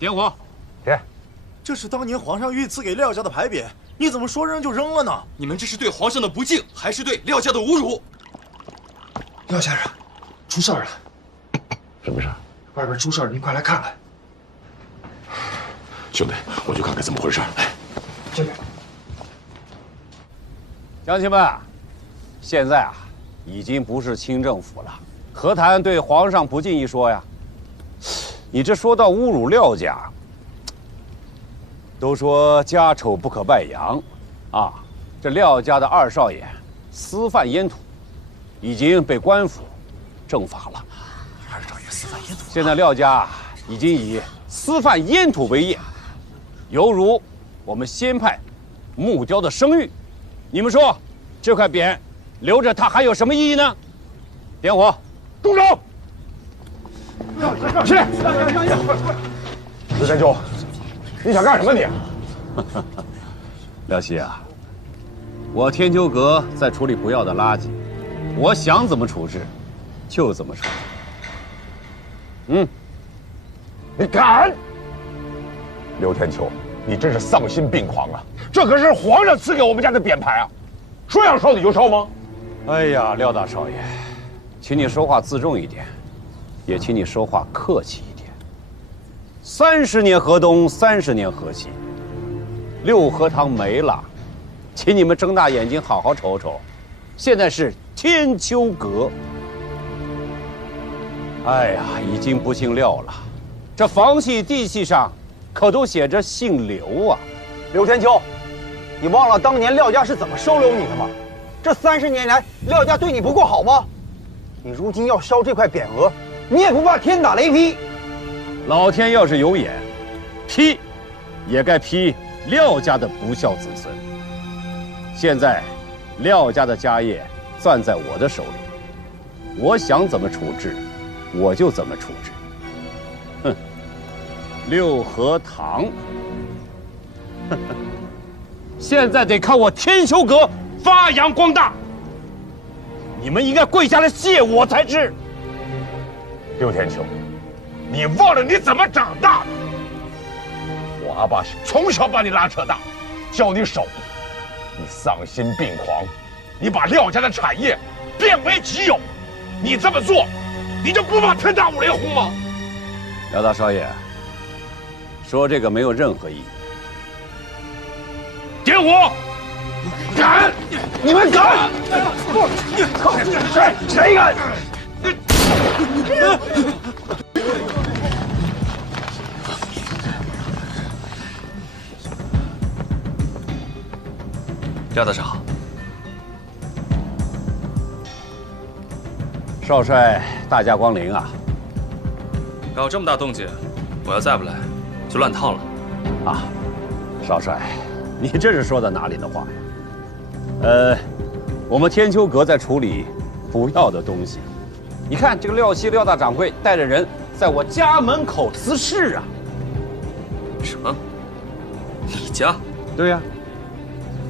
点火！点。这是当年皇上御赐给廖家的牌匾，你怎么说扔就扔了呢？你们这是对皇上的不敬，还是对廖家的侮辱？廖先生，出事儿了！什么事儿？外边出事儿，您快来看看。兄弟，我去看看怎么回事。来，这边。乡亲们，现在啊，已经不是清政府了，何谈对皇上不敬一说呀？你这说到侮辱廖家，都说家丑不可外扬，啊，这廖家的二少爷私贩烟土，已经被官府正法了。二少爷私贩烟土，现在廖家已经以私贩烟土为业，犹如我们先派木雕的声誉。你们说，这块匾留着它还有什么意义呢？点火！住手！起来！刘天秋，你想干什么你？廖希啊，我天秋阁在处理不要的垃圾，我想怎么处置，就怎么处置。你敢！刘天秋，你真是丧心病狂啊！这可是皇上赐给我们家的匾牌啊，说要烧你就烧吗？哎呀，廖大少爷，请你说话自重一点，也请你说话客气一点。30年河东，30年河西，六合堂没了，请你们睁大眼睛好好瞅瞅，现在是天秋阁。哎呀，已经不姓廖了，这房契地契上可都写着姓刘啊。刘天秋，你忘了当年廖家是怎么收留你的吗？这30年来，廖家对你不够好吗？你如今要烧这块匾额，你也不怕天打雷劈？老天要是有眼，批，也该批廖家的不孝子孙。现在，廖家的家业攥在我的手里，我想怎么处置，我就怎么处置。哼，六合堂，现在得靠我天修阁发扬光大。你们应该跪下来谢我才是。刘天秋，你忘了你怎么长大的？我阿爸是从小把你拉扯大，教你手艺，你丧心病狂，你把廖家的产业变为己有，你这么做，你就不怕天打五连轰吗？廖大少爷，说这个没有任何意义。点火！敢！你们敢！谁敢？廖大少，少帅大驾光临啊！搞这么大动静，我要再不来，就乱套了。啊，少帅，你这是说的哪里的话呀？我们天秋阁在处理不要的东西。你看这个廖希廖大掌柜带着人在我家门口滋事啊！什么？你家？对呀，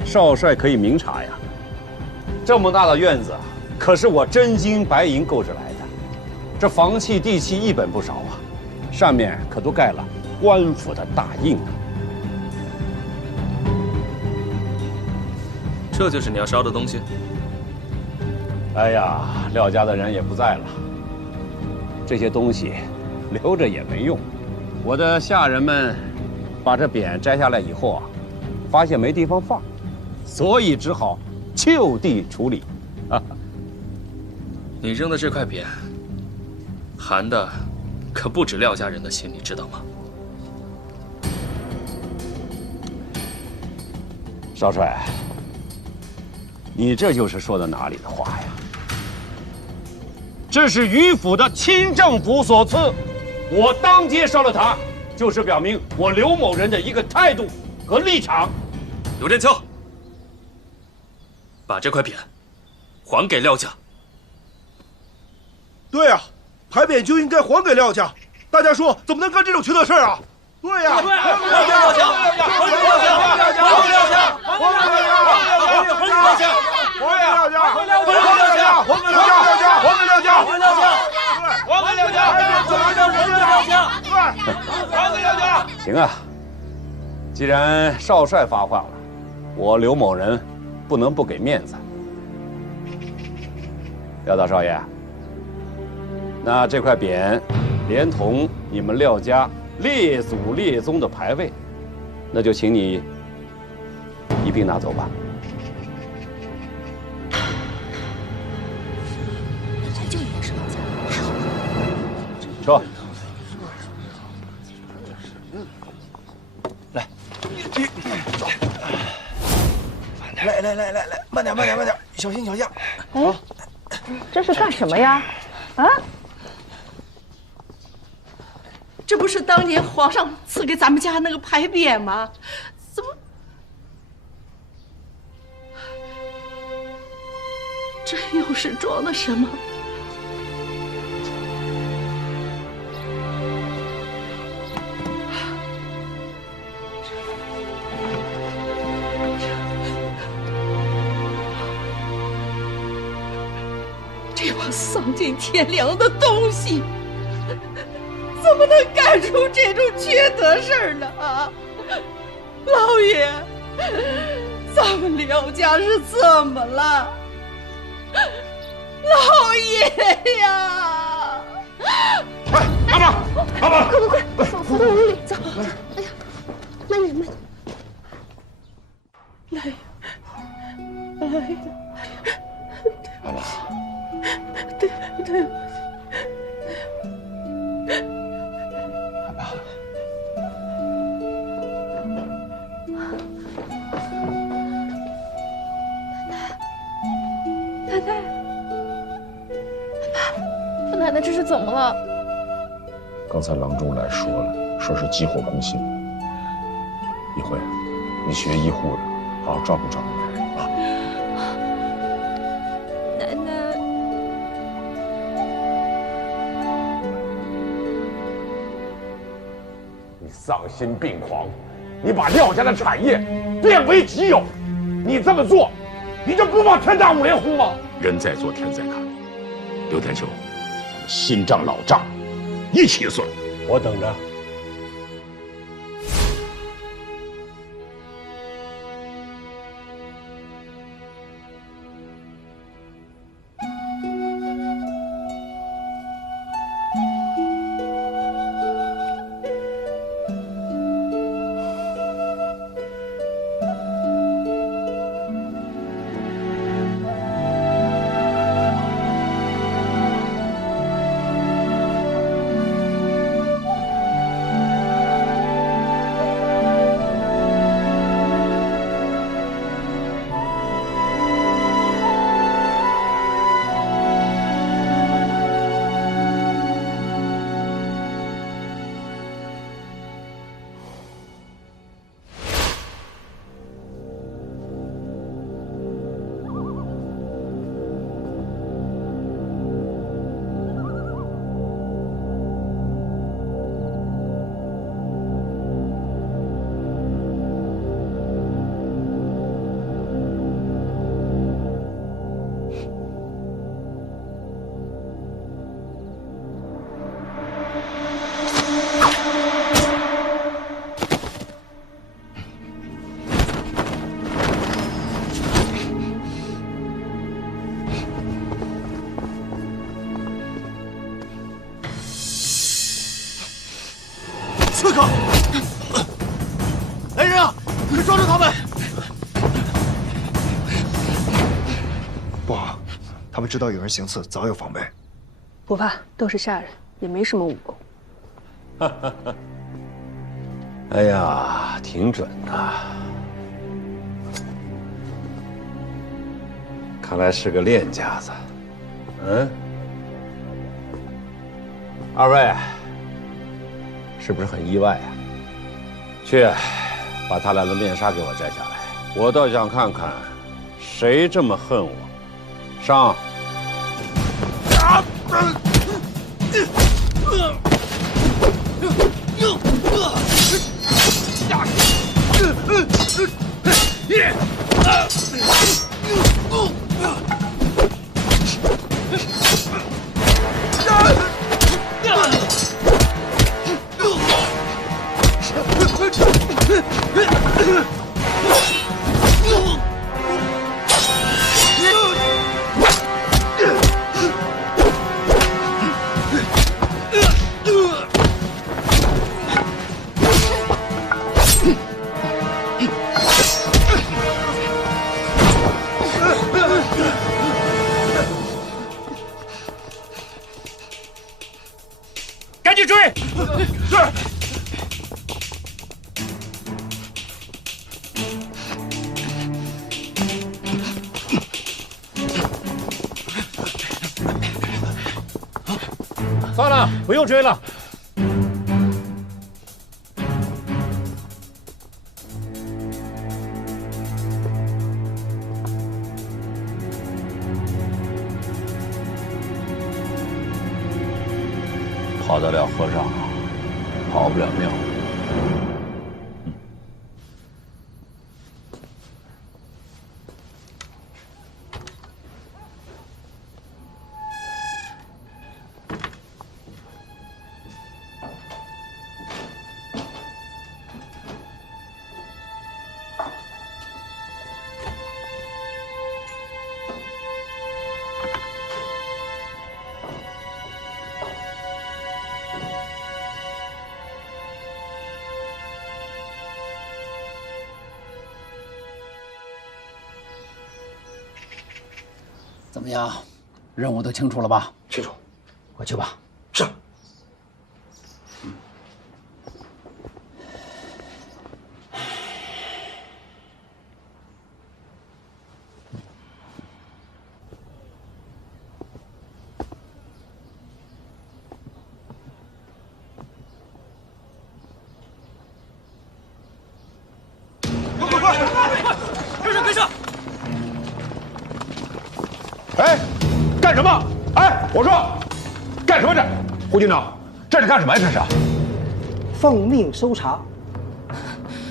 少帅可以明察呀。这么大的院子，可是我真金白银购置来的，这房契地契一本不少啊，上面可都盖了官府的大印啊。这就是你要烧的东西？哎呀，廖家的人也不在了，这些东西留着也没用。我的下人们把这匾摘下来以后啊，发现没地方放，所以只好就地处理。你扔的这块匾，含的可不止廖家人的心，你知道吗？少帅，你这就是说的哪里的话呀？这是余府的清政府所赐，我当街烧了它，就是表明我刘某人的一个态度和立场。刘振秋，把这块匾还给廖家。对呀，牌匾就应该还给廖家。大家说，怎么能干这种缺德事儿啊？对呀，还给廖家，还给廖家，还给廖家，还给廖家，还给廖家，还给廖家，还给廖家，还给廖家，还给廖家，还给廖家，还给廖家，还给廖家，还给廖家，还给廖家，还给廖家，还给廖家，行啊，既然少帅发话了，我刘某人不能不给面子。廖大少爷，那这块匾连同你们廖家列祖列宗的牌位，那就请你一并拿走吧。他就应该是老家的，是好人。撤。来，慢点，小心脚下。哎，这是干什么呀？啊？这不是当年皇上赐给咱们家那个牌匾吗？怎么？这又是装的什么？这帮丧尽天良的东西，怎么能干出这种缺德事儿呢？啊，老爷，咱们廖家是怎么了？老爷呀！哎，阿爸，快，扶到屋里走。哎呀，慢点。来呀，阿爸，对。阿爸，奶奶这是怎么了？刚才郎中来说了，说是急火攻心。一辉，你学医护的，好好照顾奶奶啊。奶奶，你丧心病狂，你把廖家的产业变为己有，你这么做，你就不怕天打五连呼吗？人在做，天在看。刘天秋，咱们新账老账一起算。我等着。刺客！来人啊，快抓住他们！不好，他们知道有人行刺，早有防备。不怕，都是下人，也没什么武功。哎呀，挺准的，看来是个练家子。嗯，二位是不是很意外啊？去，把他俩的面纱给我摘下来，我倒想看看谁这么恨我。上！赶紧追！是。算了，不用追了。跑得了和尚，跑不了庙。怎么样，任务都清楚了吧？清楚，回去吧。是。哎，干什么？哎，我说，干什么这？胡军长，这是干什么呀？这是？奉命搜查。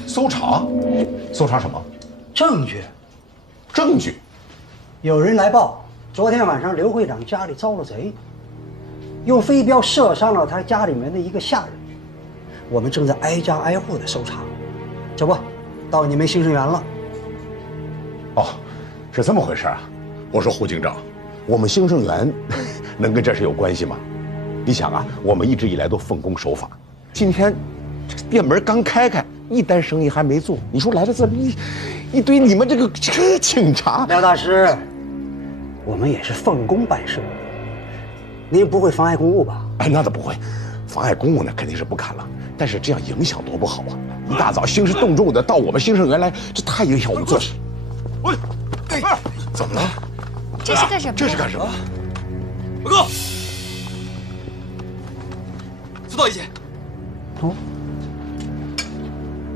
搜查？搜查什么？证据。证据？有人来报，昨天晚上刘会长家里遭了贼，用飞镖射伤了他家里面的一个下人。我们正在挨家挨户的搜查。这不，到你们兴盛园了。哦，是这么回事啊。我说胡警长，我们兴盛园能跟这事有关系吗？你想啊，我们一直以来都奉公守法，今天这店门刚开开，一单生意还没做，你说来了这么一堆你们这个警察。廖大师，我们也是奉公办事，您不会妨碍公务吧？哎，那倒不会，妨碍公务那肯定是不敢了，但是这样影响多不好啊！一大早兴师动众的到我们兴盛园来，这太影响我们做事。喂，怎么了？这是干什么？这是干什么？报告，知道一些。哦，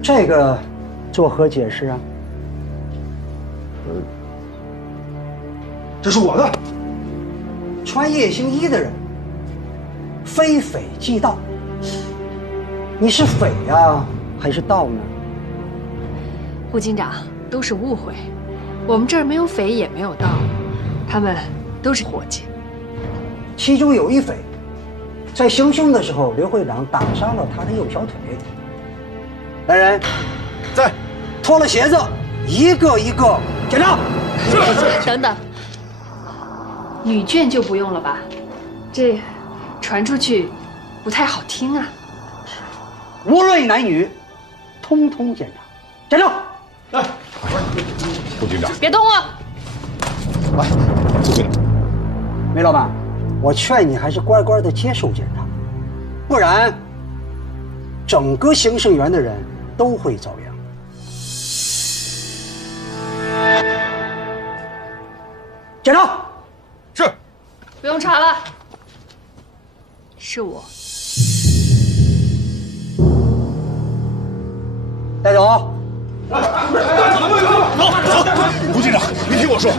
这个作何解释啊？这是我的。穿夜行衣的人，非匪即盗。你是匪呀，还是盗呢？胡警长，都是误会，我们这儿没有匪也没有盗，他们都是伙计。其中有一匪，在行凶的时候，刘会长打伤了他的右小腿。来人，在，脱了鞋子，一个一个检查。等等，女眷就不用了吧？这传出去不太好听啊。无论男女，通通检查。检查。来，胡警长，别动啊！来，胡警长。梅老板，我劝你还是乖乖的接受检查，不然整个兴盛园的人都会遭殃。检查。是。不用查了，是我。带走。胡警长，你听我说，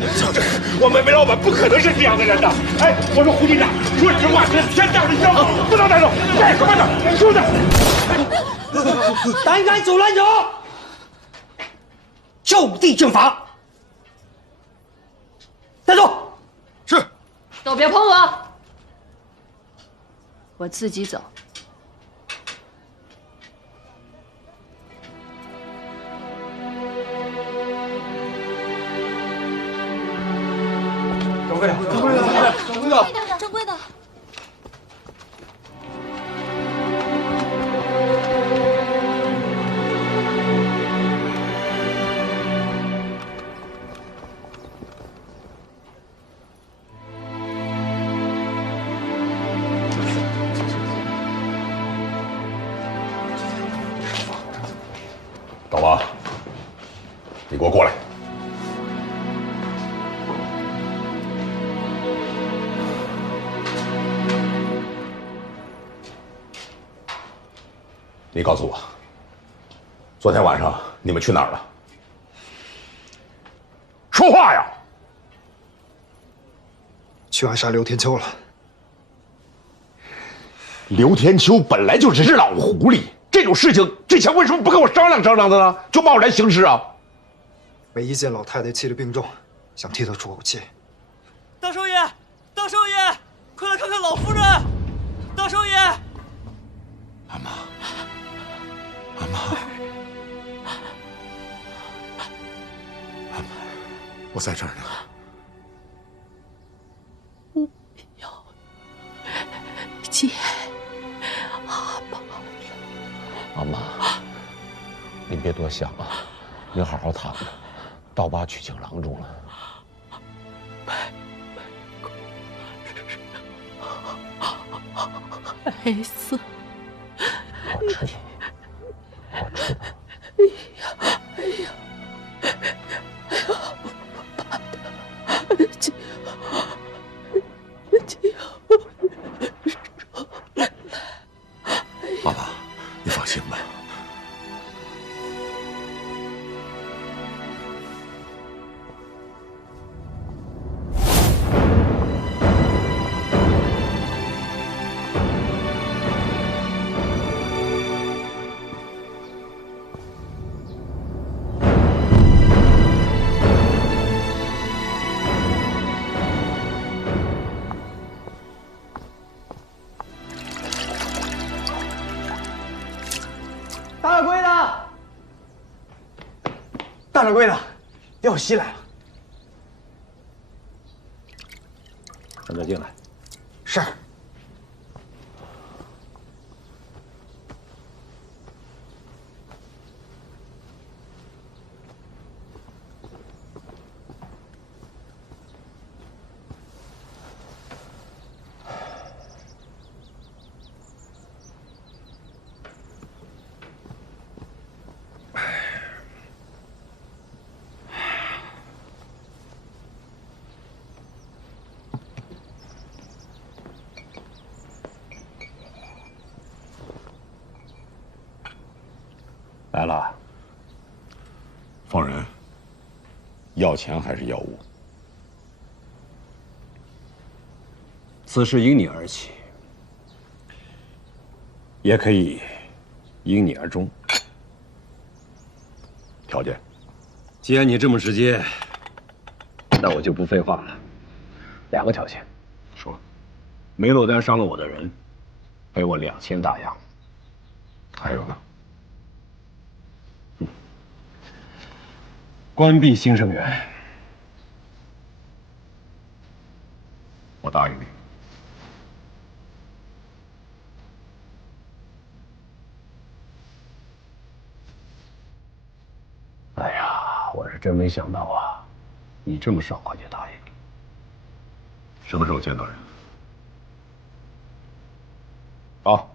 我们梅老板不可能是这样的人的。哎，我说胡警长，说实话，天大的交不能带走，干什么呢？说的。胆敢阻拦者，就地正法。带走。是。都别碰我，我自己走。规的，正规的，正规的，正规的。大王，你给我过来。你告诉我，昨天晚上你们去哪儿了？说话呀！去暗杀刘天秋了。刘天秋本来就只是老狐狸，这种事情之前为什么不跟我商量商量的呢？就贸然行事啊！梅姨见老太太气得病重，想替她出口气。大少爷，大少爷，快来看看老夫人！大少爷，阿妈，阿妈，阿妈，我在这儿呢。我要见阿爸了。阿妈，您别多想啊，您好好躺着，刀疤去请郎中了。孩子，我知道，我知道。哎呀，爸的脚，爸爸，你放心吧。大掌柜的，大掌柜的，廖西来了。让他进来。是。来了。放人，要钱还是要物？此事因你而起，也可以因你而终。条件？既然你这么直接，那我就不废话了。2个条件。说。梅洛丹伤了我的人，赔我2000大洋。还有呢？关闭新生源。我答应你。哎呀，我是真没想到啊，你这么爽快就答应。什么时候见到人？好，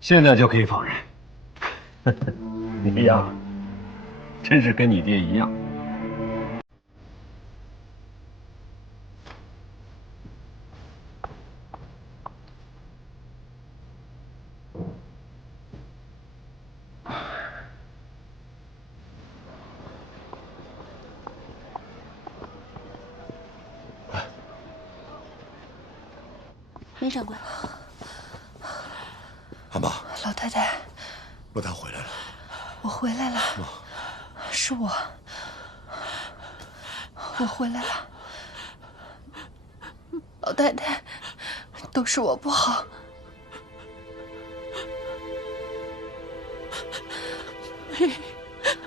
现在就可以放人。你呀，真是跟你爹一样。梅掌柜，阿妈，老太太，罗丹回来了。我回来了，是我回来了。老太太，都是我不好。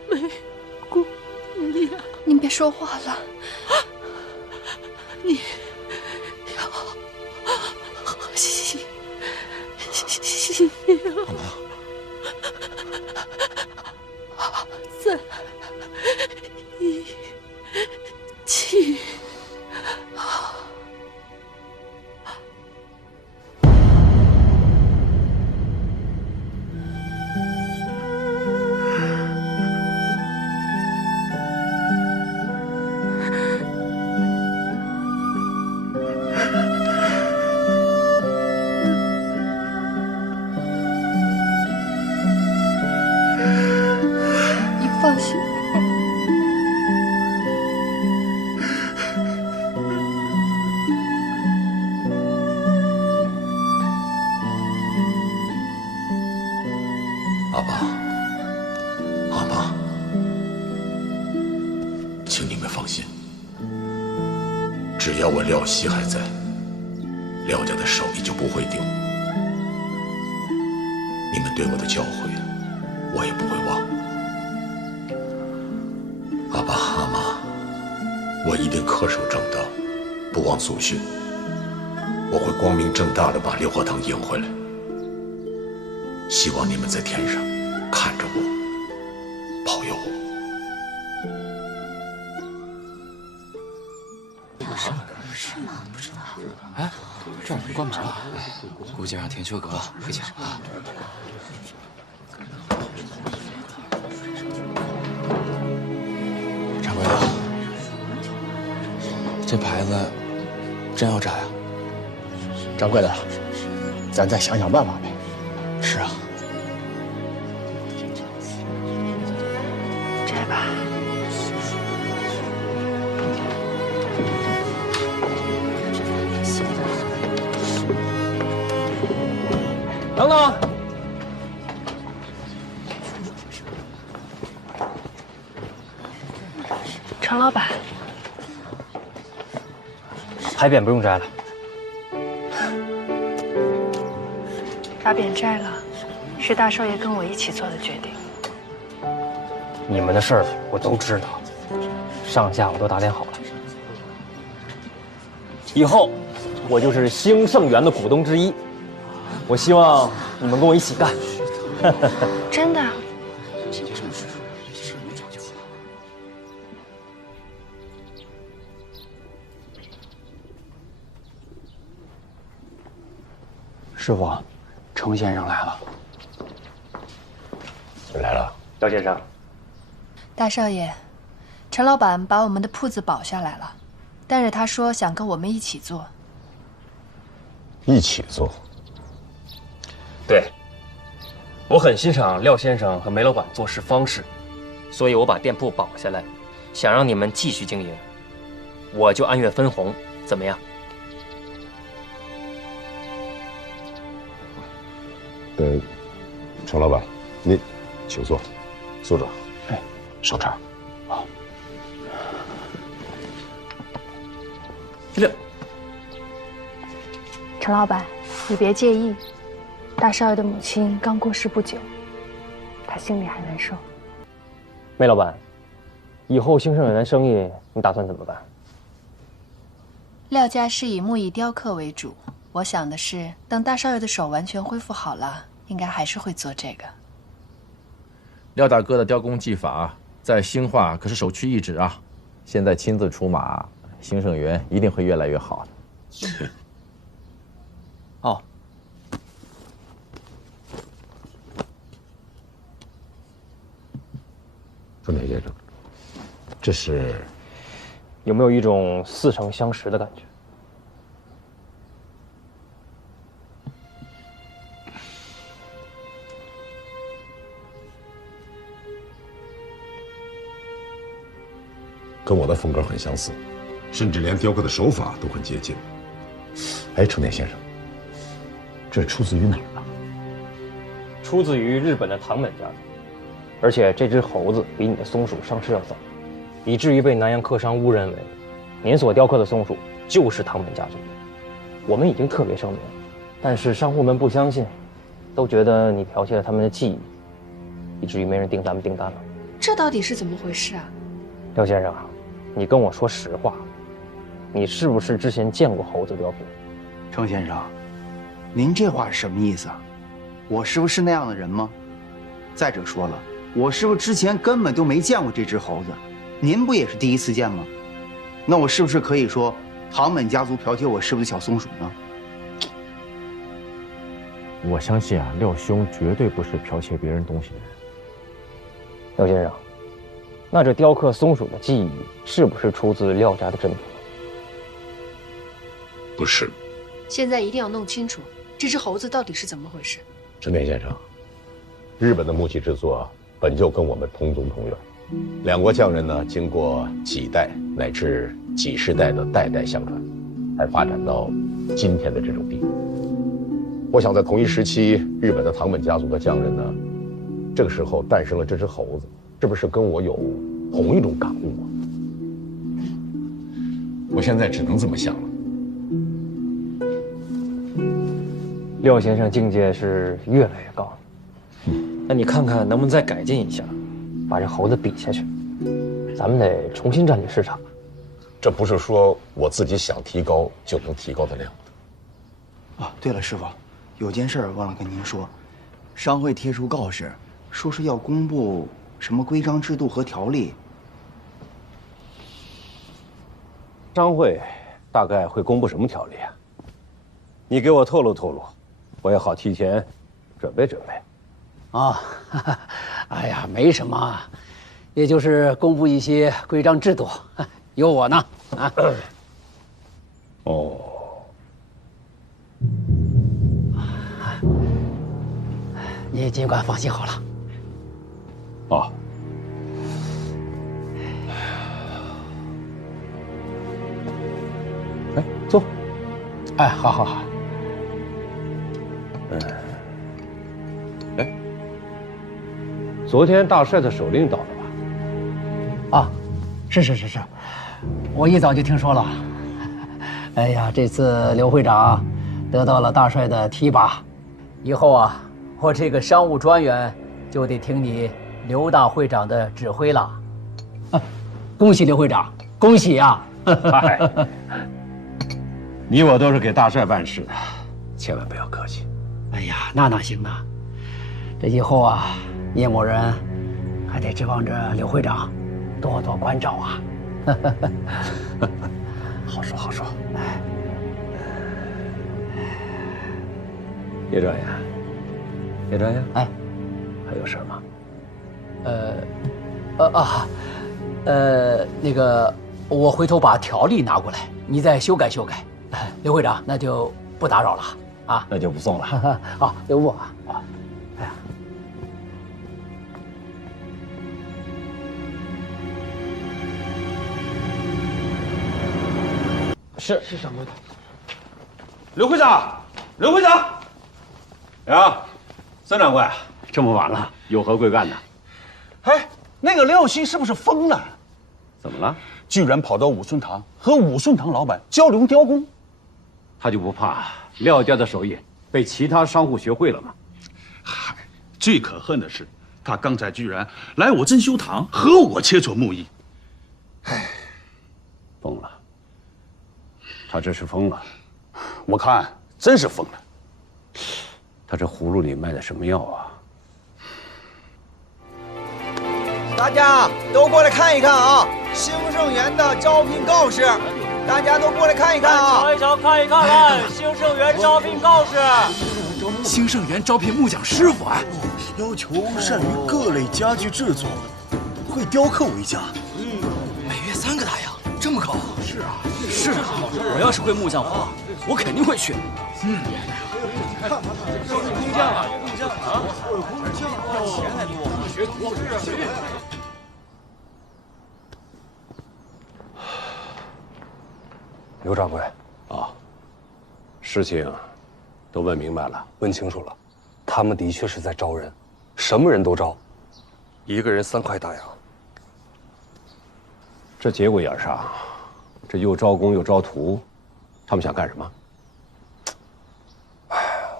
梅姑娘，您别说话了。你要好心了。在一起。你放心。阿爸，阿妈，请你们放心，只要我廖熙还在，廖家的手艺就不会丢。你们对我的教诲，我也不会忘。阿爸阿妈，我一定恪守正道，不忘祖训。我会光明正大的把六合堂赢回来。希望你们在天上看着我，保佑我。是吗？不知道。哎，这儿关门了，估计让田秋阁回家啊。掌柜的，这牌子真要摘啊？掌柜的，咱再想想办法呗。是啊。摘吧。等等，程老板，牌匾不用摘了。把匾摘了，是大少爷跟我一起做的决定。你们的事儿我都知道，上下我都打点好了。以后我就是兴盛园的股东之一，我希望你们跟我一起干。真的？师傅，程先生来了。来了，廖先生。大少爷，陈老板把我们的铺子保下来了，但是他说想跟我们一起做。一起做？对，我很欣赏廖先生和梅老板做事方式，所以我把店铺保下来，想让你们继续经营，我就按月分红，怎么样？程老板，您请坐，坐着。哎，烧茶。好。这。陈老板，你别介意，大少爷的母亲刚过世不久，他心里还难受。梅老板，以后兴盛园的生意你打算怎么办？廖家是以木艺雕刻为主，我想的是，等大少爷的手完全恢复好了，应该还是会做这个。廖大哥的雕工技法在兴化可是首屈一指啊！现在亲自出马，兴盛园一定会越来越好的。哦，钟田先生，这是有没有一种似曾相识的感觉？跟我的风格很相似，甚至连雕刻的手法都很接近。哎，程田先生，这出自于哪儿呢？出自于日本的唐本家族，而且这只猴子比你的松鼠上市要早，以至于被南洋客商误认为您所雕刻的松鼠就是唐本家族。我们已经特别声明，但是商户们不相信，都觉得你剽窃了他们的技艺，以至于没人订咱们订单了。这到底是怎么回事啊？廖先生，你跟我说实话，你是不是之前见过猴子雕瓶？程先生，您这话是什么意思啊？我师傅是那样的人吗？再者说了，我师傅之前根本都没见过这只猴子，您不也是第一次见吗？那我是不是可以说唐本家族剽窃我师傅的小松鼠呢？我相信啊，廖兄绝对不是剽窃别人东西的人。廖先生，那这雕刻松鼠的技艺是不是出自廖家的镇主？不是。现在一定要弄清楚这只猴子到底是怎么回事。陈田先生，日本的木器制作本就跟我们同宗同源，两国匠人呢，经过几代乃至几十代的代代相传，才发展到今天的这种地步。我想在同一时期，日本的唐本家族的匠人呢，这个时候诞生了这只猴子，是不是跟我有同一种感悟啊？我现在只能这么想了。廖先生境界是越来越高，那你看看能不能再改进一下，把这猴子比下去？咱们得重新占领市场。这不是说我自己想提高就能提高得了的。啊，对了，师傅，有件事忘了跟您说，商会贴出告示，说是要公布什么规章制度和条例。商会大概会公布什么条例啊？你给我透露透露，我也好提前准备准备。啊，哎呀，没什么，也就是公布一些规章制度，有我呢啊。哦，你尽管放心好了。哦。哎，坐。哎，好好好。哎，昨天大帅的手令到了吧？啊，是，我一早就听说了。哎呀，这次刘会长得到了大帅的提拔，以后啊，我这个商务专员就得听你刘大会长的指挥了。恭喜刘会长，恭喜呀！嗨，你我都是给大帅办事的，千万不要客气。哎呀，那哪行呢？这以后啊，叶某人还得指望着刘会长多多关照啊。好说好说。叶专员，叶专员，哎，还有事吗？那个，我回头把条例拿过来，你再修改修改。刘会长，那就不打扰了啊。那就不送了。好，刘部啊。哎呀，是掌柜的。刘会长，刘会长。呀，孙掌柜，这么晚了，有何贵干呢？哎，那个廖希是不是疯了？怎么了？居然跑到武顺堂和武顺堂老板交流雕工。他就不怕廖家的手艺被其他商户学会了吗？嗨，最可恨的是，他刚才居然来我珍馐堂和我切磋木艺。唉，疯了。他这是疯了。我看真是疯了。他这葫芦里卖的什么药啊？大家都过来看一看啊！兴盛园的招聘告示，大家都过来看一看啊！瞧一瞧，看一看来，兴盛园招聘告示。兴盛园招聘木匠师傅啊，要求善于各类家具制作，会雕刻为佳。每月3个大洋，这么高？是啊，是啊，我要是会木匠活，我肯定会去。工匠啊，工匠钱还多，学徒是啊。刘掌柜，啊，事情都问明白了，问清楚了，他们的确是在招人，什么人都招，一个人3块大洋。这节骨眼上，这又招工又招徒，他们想干什么？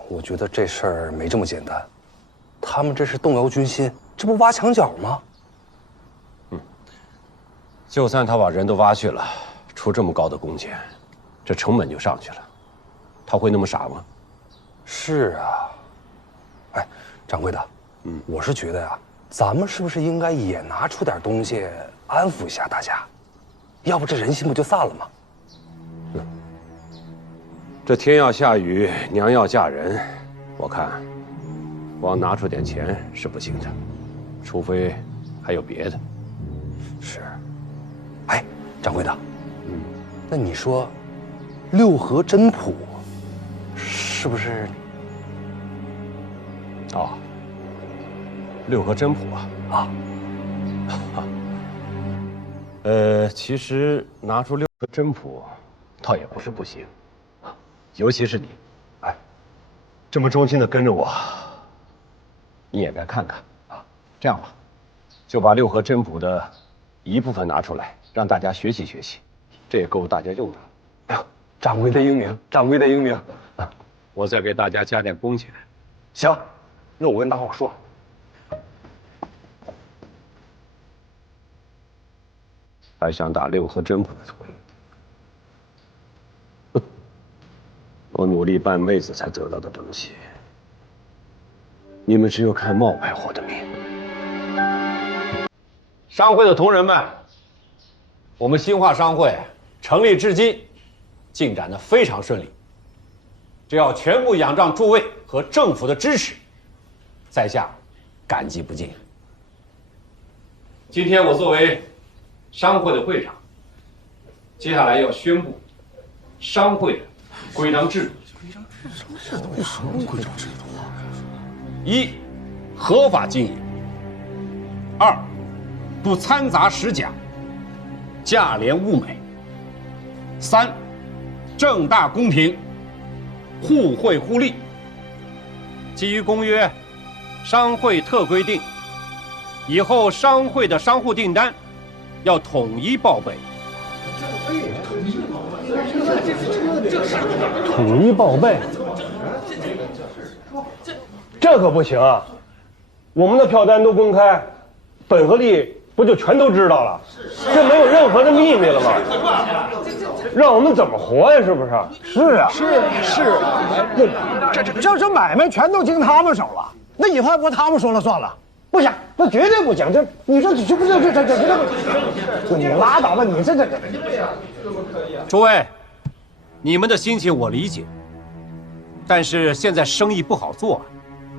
我觉得这事儿没这么简单，他们这是动摇军心，这不挖墙脚吗？就算他把人都挖去了，出这么高的工钱，这成本就上去了。他会那么傻吗？是啊。哎，掌柜的，我是觉得呀，咱们是不是应该也拿出点东西安抚一下大家？要不这人心不就散了吗？这天要下雨，娘要嫁人，我看光拿出点钱是不行的，除非还有别的。是。哎，掌柜的，那你说六合真谱是不是？哦，六合真谱啊！其实拿出六合真谱，倒也不是不行。尤其是你，哎，这么忠心的跟着我，你也该看看啊。这样吧，就把六合真谱的一部分拿出来，让大家学习学习，这也够大家用的。哎呦，掌柜的英明，掌柜的英明啊！我再给大家加点工钱。行，那我跟大伙说。还想打六合真谱的主意？我努力半辈子才得到的东西，你们只有看冒牌货的命。商会的同仁们，我们兴化商会成立至今，进展得非常顺利。只要全部仰仗诸位和政府的支持，在下感激不尽。今天我作为商会的会长，接下来要宣布商会的规章制度。什么规章制度啊？1. 合法经营。2. 不掺杂实假，价廉物美。3. 正大公平，互惠互利。基于公约，商会特规定，以后商会的商户订单要统一报备。统一报备，这可不行啊！我们的票单都公开，本和利不就全都知道了？这没有任何的秘密了吗？让我们怎么活呀？是不是？是啊，是啊，这买卖全都经他们手了，那以后不他们说了算了？不行，那绝对不行！这你说这不这你拉倒吧！你这。诸位，你们的心情我理解，但是现在生意不好做啊，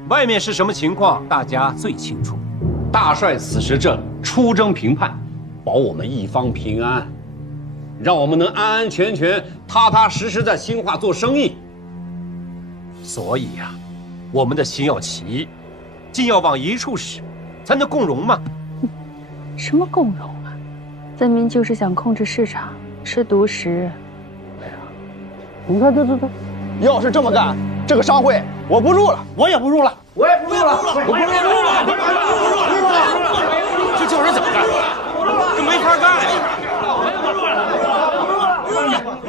外面是什么情况，大家最清楚。大帅此时正出征平叛，保我们一方平安，让我们能安安全全、踏踏实实在兴化做生意。所以呀，我们的心要齐，劲要往一处使，才能共荣嘛。什么共荣啊？分明就是想控制市场，吃独食。你看，这，要是这么干，这个商会我不入了，我也不入了，我也不入了，我不入了，这叫人怎么干？这没法干呀！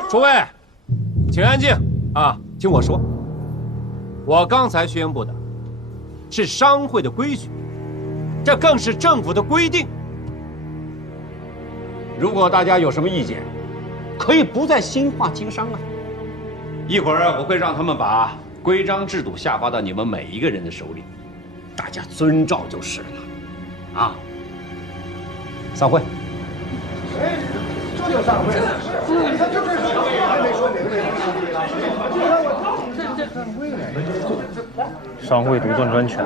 诸位，请安静啊，听我说。我刚才宣布的是商会的规矩，这更是政府的规定。如果大家有什么意见，可以不在兴化经商啊。一会儿我会让他们把规章制度下发到你们每一个人的手里，大家遵照就是了。啊，散会。哎，这就散会了。你看这还没说明白。商会独断专权，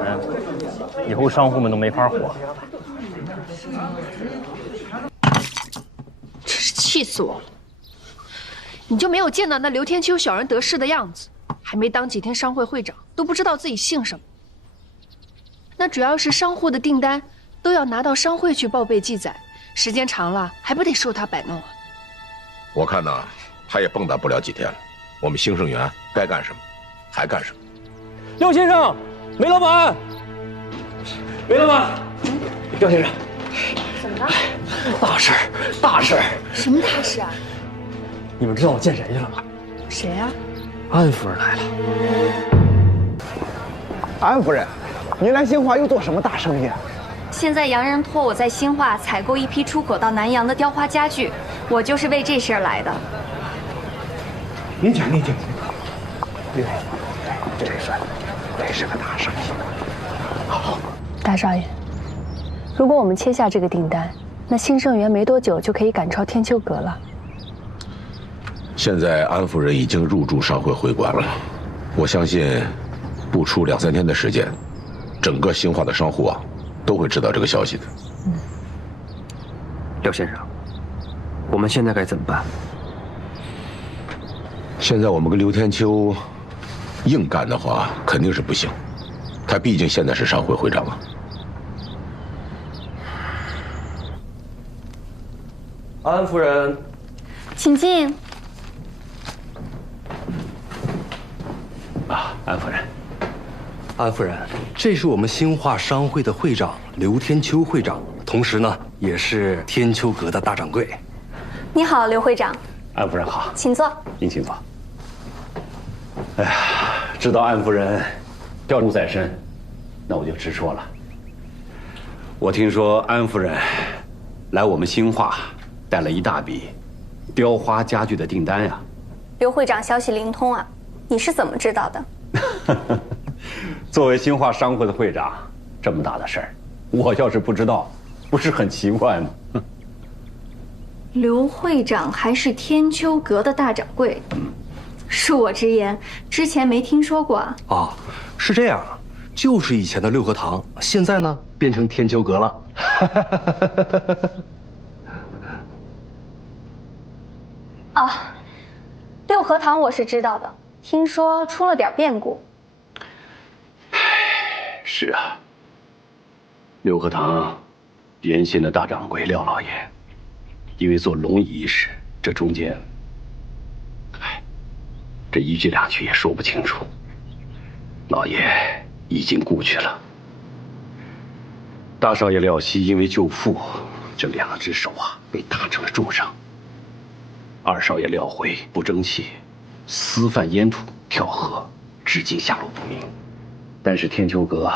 以后商户们都没法活。真是气死我了！你就没有见到那刘天秋小人得势的样子？还没当几天商会会长，都不知道自己姓什么。那主要是商户的订单都要拿到商会去报备记载，时间长了还不得受他摆弄啊？我看呢，他也蹦跶不了几天了。我们兴盛园该干什么，还干什么。廖先生，梅老板，梅老板，廖先生，怎么了？大事儿，大事儿！什么大事啊？你们知道我见谁去了吗？谁啊？安夫人来了。安夫人，您来兴化又做什么大生意啊？现在洋人托我在兴化采购一批出口到南洋的雕花家具，我就是为这事儿来的。您讲，您讲。这是个大生意。好，大少爷，如果我们签下这个订单，那兴盛园没多久就可以赶超天秋阁了。现在安夫人已经入驻商会会馆了，我相信不出2、3天的时间，整个兴化的商户啊都会知道这个消息的。廖先生，我们现在该怎么办？现在我们跟刘天秋硬干的话，肯定是不行。他毕竟现在是商会会长啊。安夫人，请进。安夫人，安夫人，这是我们兴化商会的会长刘天秋会长，同时呢，也是天秋阁的大掌柜。你好，刘会长。安夫人好，请坐。您请坐。哎呀，知道安夫人调重在身，那我就直说了。我听说安夫人来我们兴化带了一大笔雕花家具的订单呀。刘会长消息灵通啊，你是怎么知道的？作为兴化商会的会长，这么大的事儿，我要是不知道，不是很奇怪吗？刘会长还是天秋阁的大掌柜，恕我直言，之前没听说过啊。啊，是这样，就是以前的六合堂，现在呢变成天秋阁了。啊，六合堂我是知道的，听说出了点变故。是啊，六合堂原先的大掌柜廖老爷，因为做龙椅一事，这中间，这一句两句也说不清楚。老爷已经故去了。大少爷廖熙因为救父，这2只手啊被打成了重伤。二少爷廖辉不争气，私贩烟土跳河，至今下落不明。但是天秋阁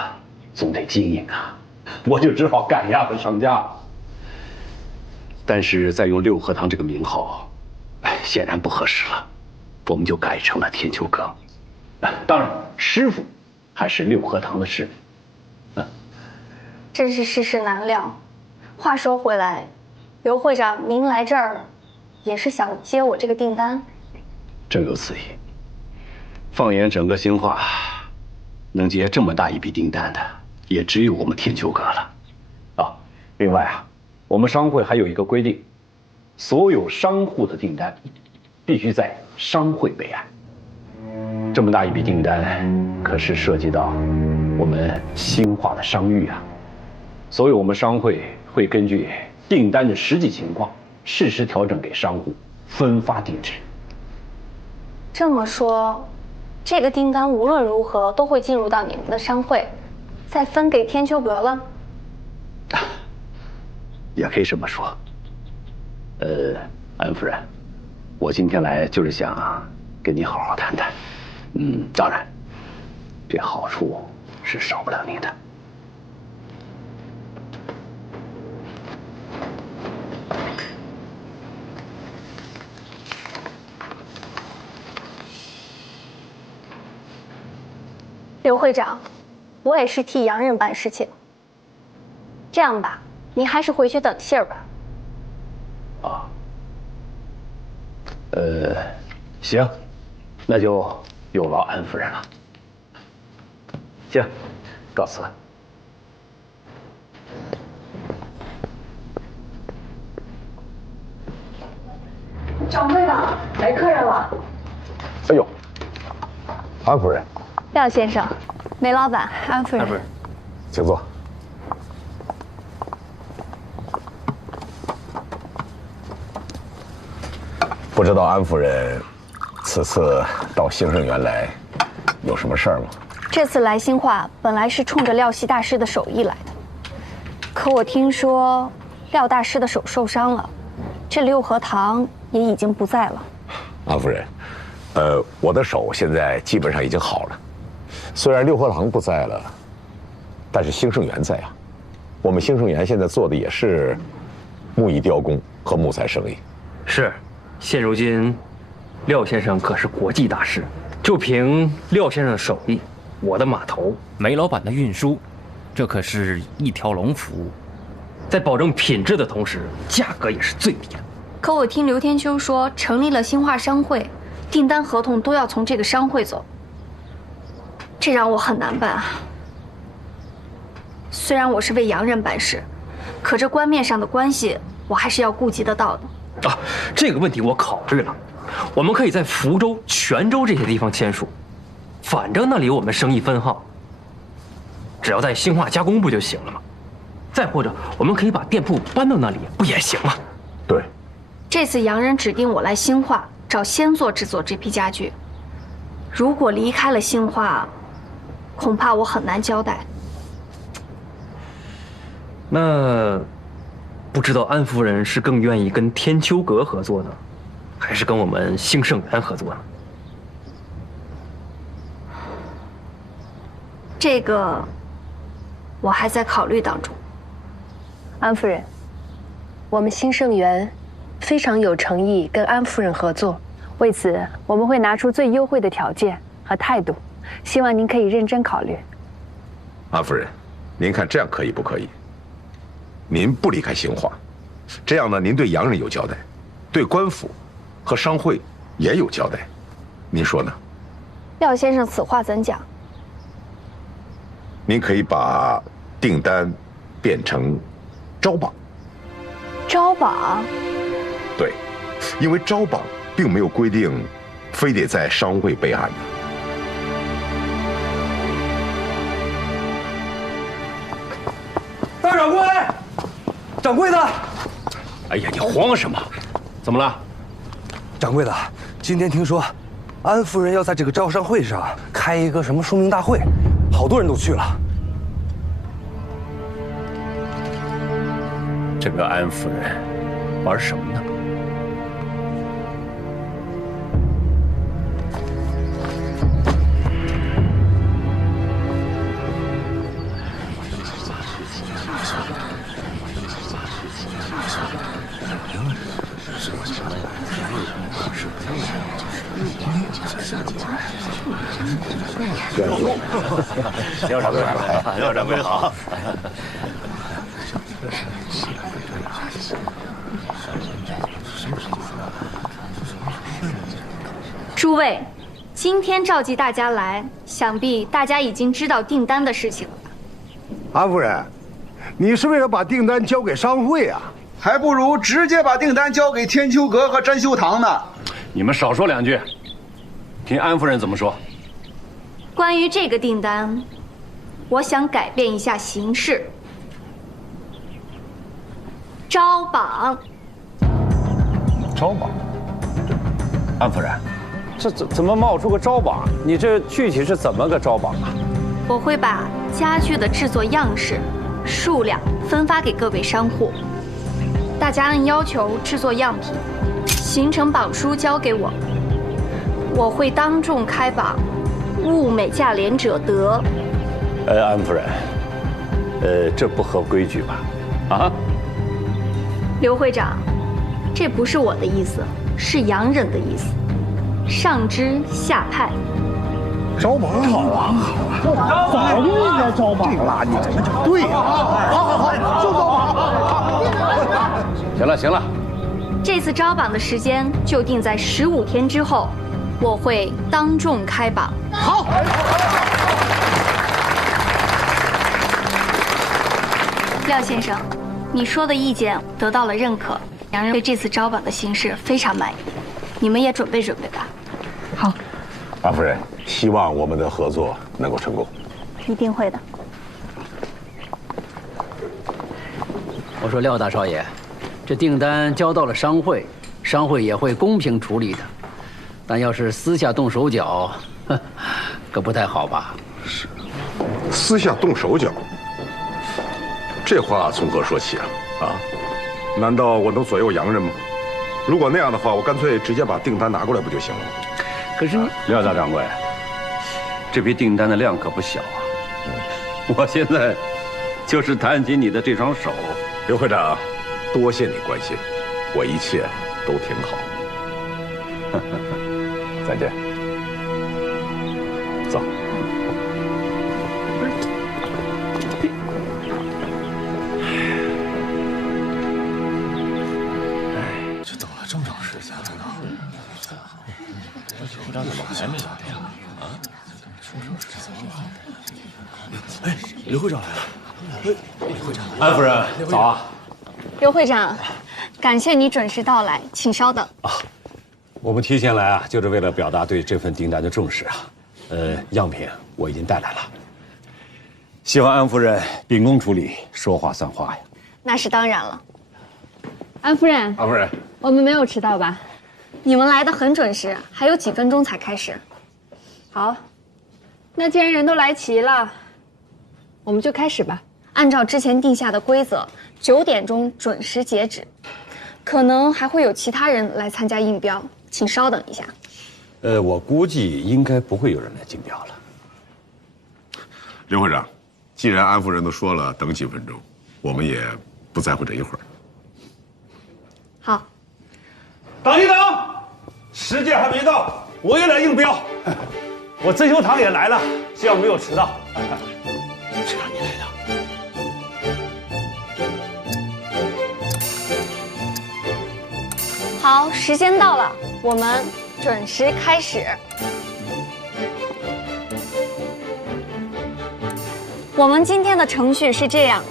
总得经营啊，我就只好赶鸭子上架了。但是再用六合堂这个名号，显然不合适了，我们就改成了天秋阁。当然，师傅还是六合堂的师傅。真是世事难料。话说回来，刘会长您来这儿，也是想接我这个订单？正有此意。放眼整个兴化，能接这么大一笔订单的，也只有我们天秋阁了。啊，另外啊，我们商会还有一个规定，所有商户的订单必须在商会备案。这么大一笔订单，可是涉及到我们兴化的商誉啊，所以我们商会会根据订单的实际情况，适时调整给商户分发定制。这么说，这个订单无论如何都会进入到你们的商会，再分给天秋阁了？也可以这么说。安夫人，我今天来就是想跟你好好谈谈。当然，这好处是少不了你的。刘会长，我也是替洋人办事情。这样吧，您还是回去等信儿吧。行，那就有劳安夫人了。行，告辞。掌柜的，来客人了。哎呦，安夫人。廖先生，梅老板，安夫人。请坐。不知道安夫人此次到兴盛园来有什么事儿吗？这次来兴化本来是冲着廖熙大师的手艺来的，可我听说廖大师的手受伤了，这六合堂也已经不在了。安夫人，我的手现在基本上已经好了。虽然六合堂不在了，但是兴盛园在啊。我们兴盛园现在做的也是木艺雕工和木材生意。是，现如今，廖先生可是国际大师。就凭廖先生的手艺，我的码头、煤老板的运输，这可是一条龙服务，在保证品质的同时，价格也是最低的。可我听刘天秋说，成立了兴化商会，订单合同都要从这个商会走，这让我很难办啊。虽然我是为洋人办事，可这官面上的关系，我还是要顾及得到的。啊，这个问题我考虑了，我们可以在福州、泉州这些地方签署，反正那里有我们生意分号，只要在兴化加工不就行了吗？再或者，我们可以把店铺搬到那里，不也行吗？对。这次洋人指定我来兴化找先作制作这批家具，如果离开了兴化，恐怕我很难交代。那不知道安夫人是更愿意跟天秋阁合作呢，还是跟我们兴盛园合作呢？这个我还在考虑当中。安夫人，我们兴盛园非常有诚意跟安夫人合作，为此我们会拿出最优惠的条件和态度，希望您可以认真考虑。安夫人，您看这样可以不可以？您不离开兴化，这样呢，您对洋人有交代，对官府和商会也有交代，您说呢？廖先生此话怎讲？您可以把订单变成招榜。招榜？对，因为招榜并没有规定，非得在商会备案的。大掌柜，掌柜的！哎呀，你慌什么？怎么了？掌柜的，今天听说，安夫人要在这个招商会上开一个什么说明大会，好多人都去了。这个安夫人玩什么呢？廖掌柜好，廖掌柜好。诸位，今天召集大家来，想必大家已经知道订单的事情了吧？安夫人，你是为了把订单交给商会啊？还不如直接把订单交给天秋阁和珍馐堂呢。你们少说两句，听安夫人怎么说。关于这个订单，我想改变一下形式，招榜。招榜？安夫人，这怎么冒出个招榜？你这具体是怎么个招榜啊？我会把家具的制作样式、数量分发给各位商户，大家按要求制作样品，形成榜书交给我，我会当众开榜，物美价廉者得。安夫人，这不合规矩吧？啊？刘会长，这不是我的意思，是洋人的意思，上知下派。招榜好啊，早就应该招榜了，你这就对呀。好，就招榜。行了行了，这次招榜的时间就定在15天之后，我会当众开榜。好。廖先生，你说的意见得到了认可，洋人对这次招榜的形式非常满意，你们也准备准备吧。好，安夫人，希望我们的合作能够成功。一定会的。我说廖大少爷，这订单交到了商会，商会也会公平处理的，但要是私下动手脚，可不太好吧？是，私下动手脚。这话从何说起啊？啊，难道我能左右洋人吗？如果那样的话，我干脆直接把订单拿过来不就行了吗？可是，廖大掌柜，这批订单的量可不小啊！我现在就是谈起你的这双手。刘会长，多谢你关心，我一切都挺好。再见。走。这等了这么长时间了呢，会长怎么还没来呀？啊？哎，刘会长来了。刘会长，安夫人，早啊。刘会长，感谢你准时到来，请稍等。我们提前来啊，就是为了表达对这份订单的重视啊。样品我已经带来了，希望安夫人秉公处理，说话算话呀。那是当然了。安夫人，安夫人，我们没有迟到吧？你们来的很准时，还有几分钟才开始。好，那既然人都来齐了，我们就开始吧。按照之前定下的规则，9点钟准时截止。可能还会有其他人来参加应标，请稍等一下。我估计应该不会有人来竞标了。刘会长，既然安夫人都说了等几分钟，我们也不在乎这一会儿。好，等一等，时间还没到，我也来应标。我珍馐堂也来了，希望没有迟到。谁让你来的？好，时间到了，我们准时开始。我们今天的程序是这样：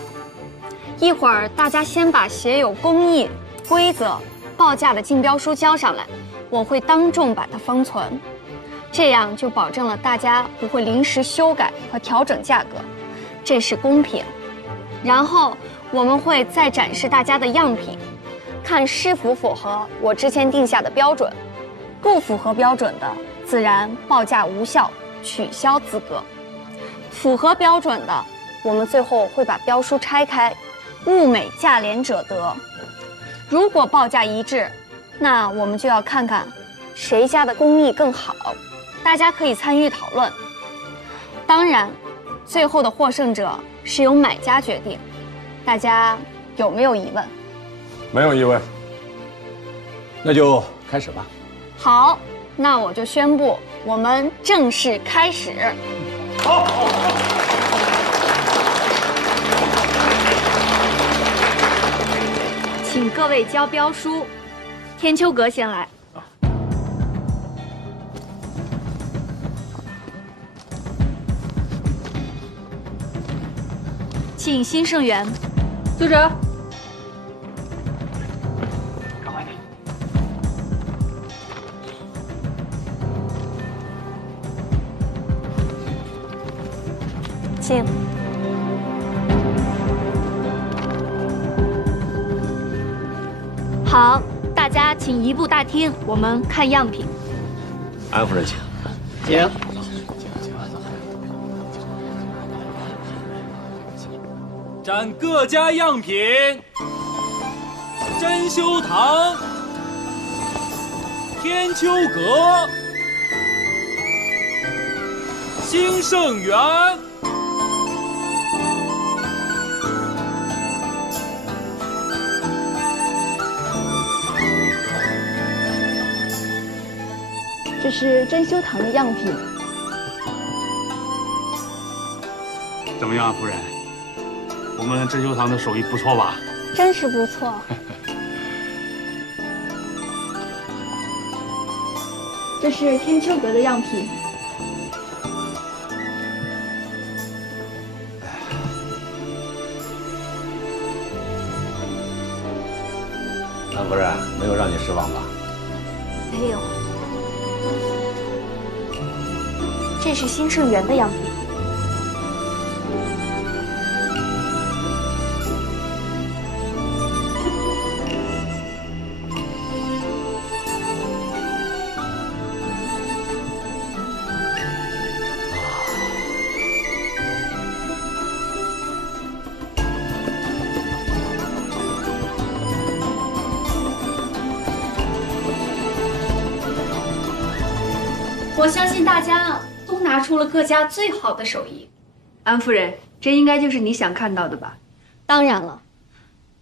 一会儿大家先把写有工艺、规则、报价的竞标书交上来，我会当众把它封存，这样就保证了大家不会临时修改和调整价格，这是公平。然后我们会再展示大家的样品，看是否符合我之前定下的标准，不符合标准的，自然报价无效，取消资格。符合标准的，我们最后会把标书拆开，物美价廉者得。如果报价一致，那我们就要看看谁家的工艺更好，大家可以参与讨论。当然，最后的获胜者是由买家决定。大家有没有疑问？没有疑问，那就开始吧。好，那我就宣布我们正式开始。好。请各位交标书，天秋阁先来。请新盛元。组长。请。好，大家请移步大厅，我们看样品。安夫人，请。请。展各家样品。珍馐堂、天秋阁、兴盛园。这是珍馐堂的样品。怎么样，夫人？我们珍馐堂的手艺不错吧？真是不错。这是天秋阁的样品。安夫人，没有让你失望吧？没有。这是兴盛园的样品。我相信大家都拿出了各家最好的手艺。安夫人，这应该就是你想看到的吧？当然了，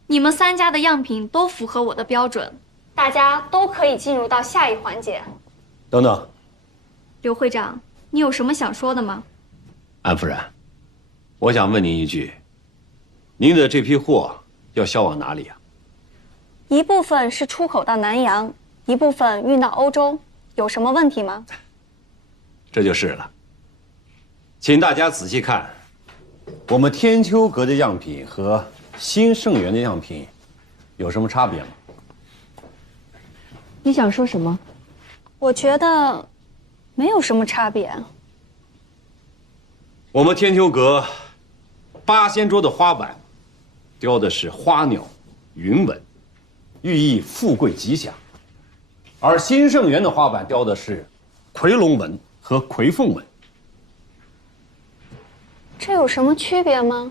你们3家的样品都符合我的标准，大家都可以进入到下一环节。等等，刘会长，你有什么想说的吗？安夫人，我想问您一句，您的这批货要销往哪里啊？一部分是出口到南洋，一部分运到欧洲，有什么问题吗？这就是了。请大家仔细看，我们天秋阁的样品和新盛源的样品有什么差别吗？你想说什么？我觉得没有什么差别。我们天秋阁八仙桌的花板雕的是花鸟云纹，寓意富贵吉祥；而新盛源的花板雕的是夔龙纹和夔凤纹。这有什么区别吗？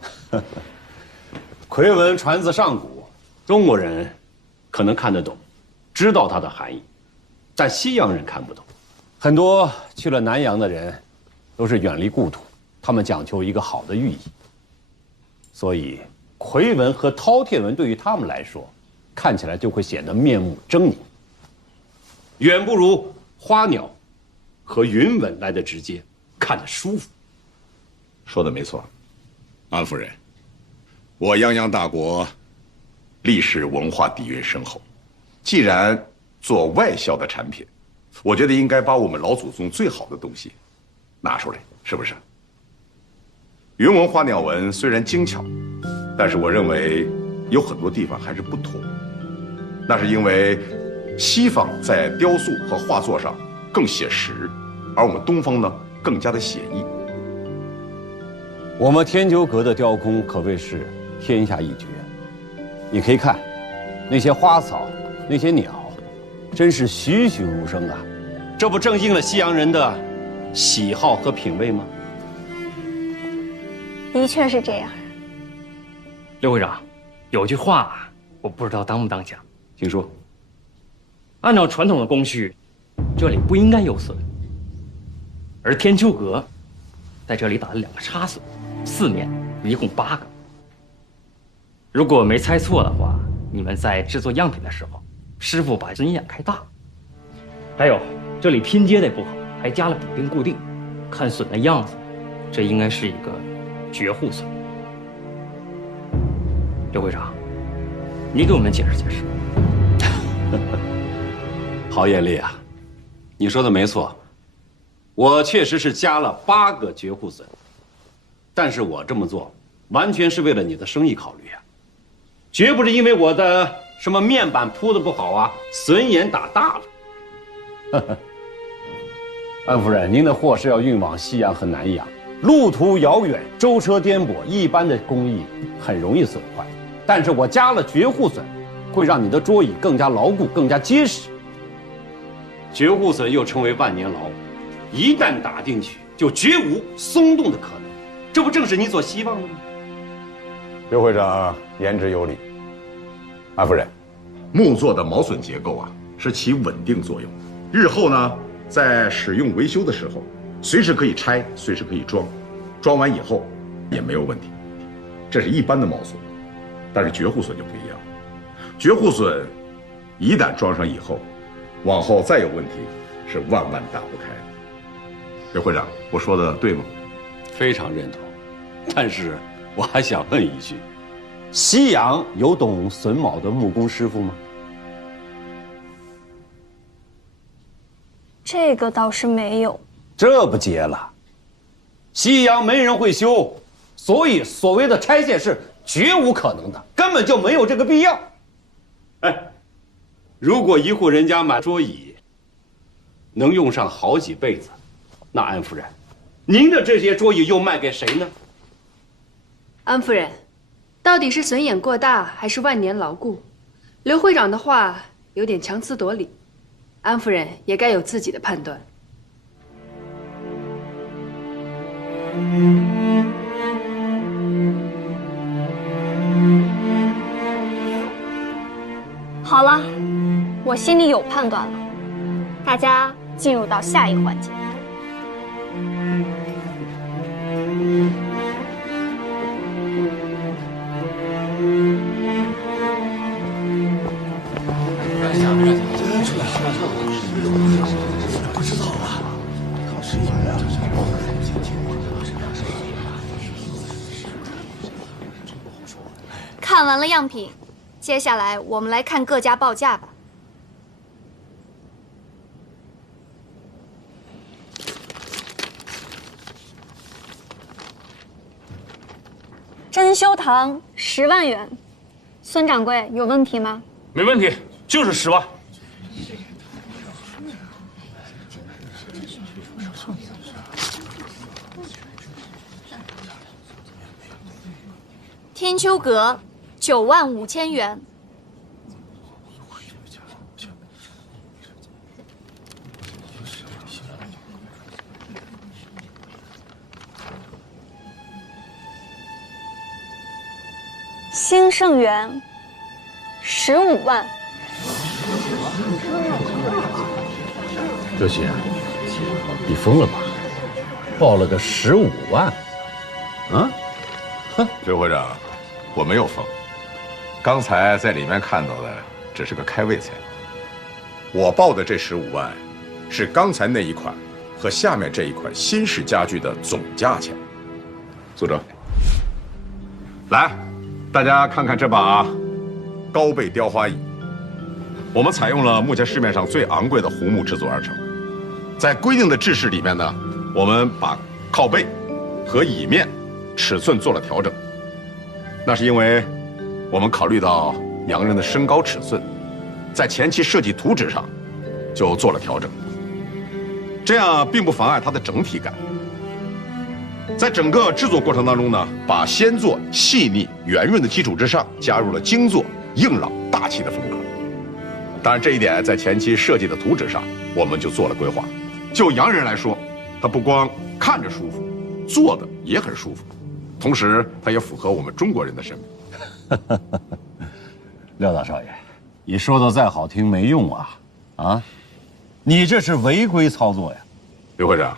夔纹传自上古，中国人可能看得懂，知道它的含义，但西洋人看不懂。很多去了南洋的人都是远离故土，他们讲求一个好的寓意，所以夔纹和饕餮纹对于他们来说，看起来就会显得面目狰狞，远不如花鸟和云纹来的直接，看着舒服。说的没错，安夫人，我泱泱大国历史文化底蕴深厚，既然做外销的产品，我觉得应该把我们老祖宗最好的东西拿出来，是不是？云纹花鸟纹虽然精巧，但是我认为有很多地方还是不妥，那是因为西方在雕塑和画作上更写实，而我们东方呢更加的写意。我们天秋阁的雕工可谓是天下一绝，你可以看那些花草，那些鸟，真是栩栩如生啊！这不正应了西洋人的喜好和品味吗？的确是这样。刘会长，有句话我不知道当不当讲，请说。按照传统的工序，这里不应该有损，而天秋阁在这里打了2个叉损，四面一共8个。如果没猜错的话，你们在制作样品的时候，师傅把针眼开大。还有这里拼接的不好，还加了补丁固定，看损的样子，这应该是一个绝户损。刘会长，你给我们解释解释。郝艳丽啊，你说的没错，我确实是加了8个绝户损，但是我这么做完全是为了你的生意考虑啊，绝不是因为我的什么面板铺的不好啊，损眼打大了。安夫人，您的货是要运往西洋和南洋，路途遥远，舟车颠簸，一般的工艺很容易损坏，但是我加了绝户损，会让你的桌椅更加牢固，更加结实。绝户损又称为万年牢，一旦打进去，就绝无松动的可能，这不正是你所希望的吗？刘会长言之有理。安夫人，木做的毛榫结构啊，是起稳定作用，日后呢，在使用维修的时候，随时可以拆，随时可以装，装完以后也没有问题。这是一般的毛榫，但是绝户榫就不一样，绝户榫一旦装上以后，往后再有问题是万万打不开的。刘会长，我说的对吗？非常认同，但是我还想问一句，西洋有懂榫卯的木工师傅吗？这个倒是没有。这不结了，西洋没人会修，所以所谓的拆卸是绝无可能的，根本就没有这个必要。哎，如果一户人家买桌椅能用上好几辈子，那安夫人，您的这些桌椅又卖给谁呢？安夫人，到底是损眼过大还是万年牢固？刘会长的话有点强词夺理，安夫人也该有自己的判断。好了，我心里有判断了，大家进入到下一环节。让看完了样品，接下来我们来看各家报价吧。珍馐堂10万元，孙掌柜有问题吗？没问题，就是10万。天秋阁9万5千元。兴盛园15万。刘喜，你疯了吧？报了个15万，啊？哼，刘会长，我没有疯，刚才在里面看到的只是个开胃菜。我报的这15万，是刚才那一款和下面这一款新式家具的总价钱。苏哲，来，大家看看这把高背雕花椅，我们采用了目前市面上最昂贵的红木制作而成。在规定的制式里面呢，我们把靠背和椅面尺寸做了调整。那是因为我们考虑到洋人的身高尺寸，在前期设计图纸上就做了调整，这样并不妨碍它的整体感。在整个制作过程当中呢，把先做细腻圆润的基础之上，加入了精做硬朗大气的风格。当然，这一点在前期设计的图纸上我们就做了规划。就洋人来说，它不光看着舒服，做的也很舒服，同时它也符合我们中国人的审美。廖大少爷，你说的再好听没用啊！啊，你这是违规操作呀！刘会长，